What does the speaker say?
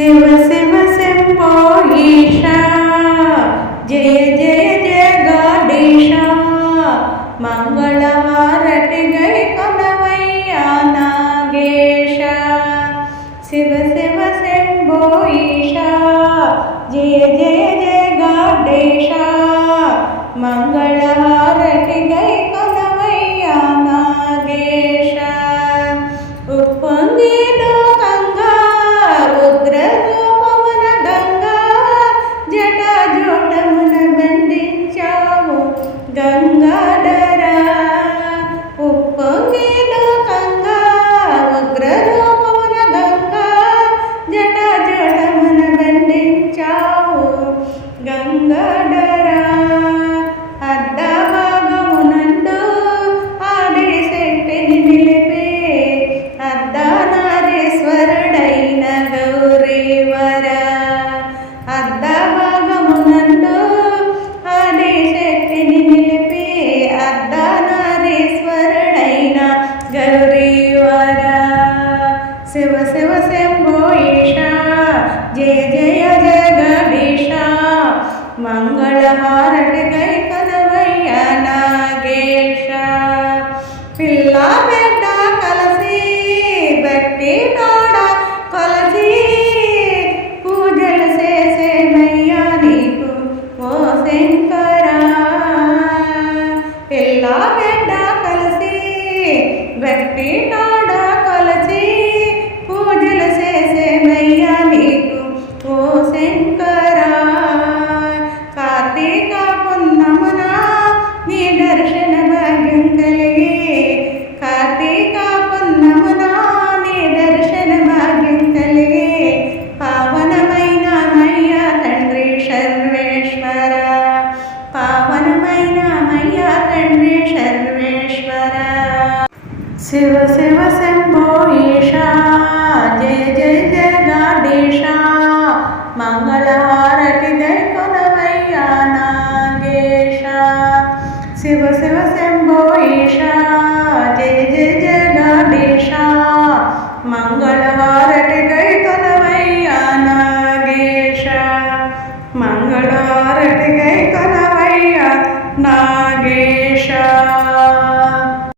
శివ శివ శంభో ఈశా జయ జయ జయ గాడీశ మంగళవారటి గై కొనవయ్యా నాగేశ శివ శివ శంభో ఈశా జయ జయ జయ గాడేశ మంగళ గౌరీవర శివ శివ శంభో ఈశా జయ జయ జగదీశ మంగళహారటి గై కనవయ్య నాగేశ పిల్ల పెద్ద కలసి బట్టి నాడ కొలసి పూజలు చేసేనయ్యా నీకు ఓ శంకరా పిల్ల దర్శన భాగ్యం కలిగి కార్తీక పున్నమున నీ దర్శన భాగ్యం కలిగి పావనమైన మయ్యా తండ్రి సర్వేశ్వర పావనమైన మయ్యా తండ్రి సర్వేశ్వర శివ శివ శంభో ఈశా